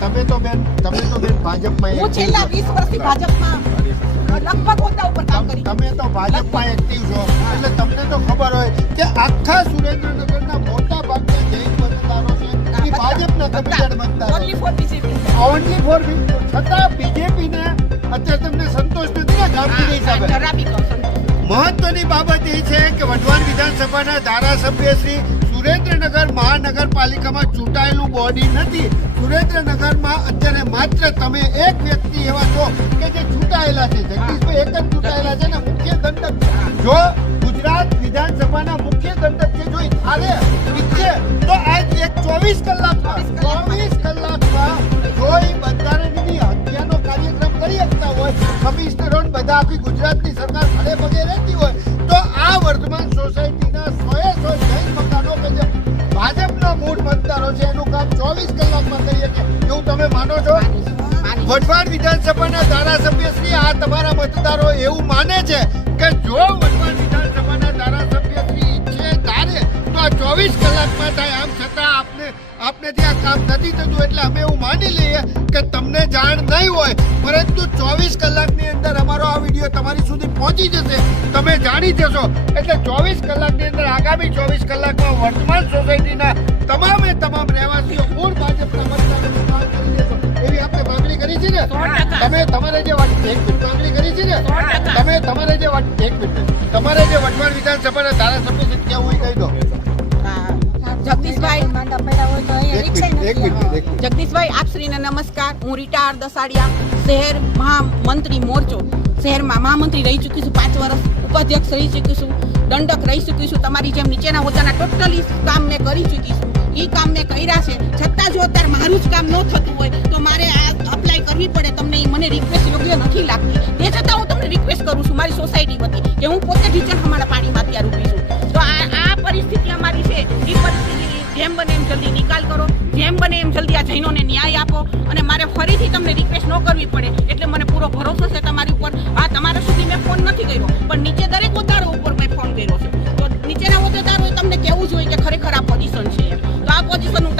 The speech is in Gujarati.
તમે તો બેન ભાજપમાં હું છેલ્લા 20 વર્ષથી ભાજપમાં લગભગ હોદ્દા ઉપર કામ કરી. તમે તો ભાજપમાં એક્ટિવ છો એટલે તમને તો ખબર હોય કે આખા સુરેન્દ્રનગરના મોટા ભાગના જૈન મતદારો છે એ ભાજપના કમિટેડ મતદારો only for BJP. Only for છતાં બીજેપીને અત્યારે તમને સંતોષ નથી ને કામગીરી હિસાબે. જરા બી કહો સંતોષ. મહત્વની બાબત એ છે કે વઢવાણ વિધાનસભાના ધારાસભ્ય શ્રી સુરેન્દ્રનગર મહાનગરપાલિકામાં ચૂંટાયેલું બોડી નથી. સુરેન્દ્રનગરમાં અત્યારે માત્ર તમે એક વ્યક્તિ એવા છો કે જે ચૂંટાયેલા છે. જગદીશભાઈ એક જ ચૂંટાયેલા છે ને મુખ્ય દંડક. જો ગુજરાત વિધાનસભાના મુખ્ય દંડક છે જો હારે ઈચ્છે તો આજ 24 કલાકમાં જો એ બંધારણની હત્યાનો કાર્યક્રમ કરી શકતા હોય, કમિશનરો બધા આખી ગુજરાતની સરકાર ખડે પગે રહેતી હોય તો આ વર્તમાન સોસાયટીના 100 જૈન મકાનો કે જે ભાજપના મૂળ મતદારો છે એનું કામ 24 કલાકમાં કરી શકે એવું તમે માનો છો? વઢવાણ વિધાનસભાના ધારાસભ્ય શ્રી આ તમારા મતદારો એવું માને છે કે જો વઢવાણ વિધાનસભાના ધારાસભ્ય શ્રી ઈચ્છે ધારે તો આ 24 કલાકમાં થાય. આમ છતાં આપને ત્યાં કામ નથી થતું એટલે અમે એવું માની લઈએ કે તમને જાણ નહીં હોય, પરંતુ 24 કલાકની અંદર અમારો આ વિડીયો તમારી સુધી પહોંચી જશે, તમે જાણી જશો. એટલે 24 કલાકની અંદર આગામી 24 કલાકમાં વર્તમાન સોસાયટીના તમામે તમામ રહેવાસીઓ મૂળ ભાજપના મતદારોનું કામ કરી દેશો એવી આપણે માંગણી કરી છે ને. તમે તમારે જે માંગણી કરી છે ને તમારે જે વઢવાણ વિધાનસભાના ધારાસભ્ય છે ત્યાં હું કહી દો. જગદીશભાઈ આપશ્રીને નમસ્કાર. હું રિટાયર્ડ દસાડિયા શહેર મહામંત્રી મોરચો શહેરમાં મહામંત્રી રહી ચૂકી છું, 5 વર્ષ ઉપાધ્યક્ષ રહી ચૂકી છું, દંડક રહી ચૂકી છું. તમારી જેમ નીચેના હોદ્દાના ટોટલી કામ મેં કરી ચૂકી છું. એ કામ મેં કર્યા છે. છતાં જો અત્યારે મારું જ કામ ન થતું હોય તો મારે આ અપ્લાય કરવી પડે. તમને મને રિક્વેસ્ટ યોગ્ય નથી લાગતી, તે છતાં હું તમને રિક્વેસ્ટ કરું છું મારી સોસાયટી વતી કે હું પોતે ઢીચણ અમારા પાણીમાં અત્યારે ઊભી છું. તો આ પરિસ્થિતિ અમારી છે. એ પરિસ્થિતિ જેમ બને એમ જલ્દી નિકાલ કરો, જેમ બને એમ જલ્દી આ જૈનોને ન્યાય આપો અને મારે ફરીથી તમને રિક્વેસ્ટ ન કરવી પડે એટલે મને પૂરો ભરોસો છે તમારી ઉપર. હા, તમારા સુધી મેં ફોન નથી કર્યો પણ નીચે દરેક હોદ્દારો ઉપર મેં ફોન કર્યો છે. તો નીચેના હોદ્દેદારોએ તમને કહેવું જોઈએ કે ખરેખર આ પોઝિશન છે. તો આ પોઝિશન હું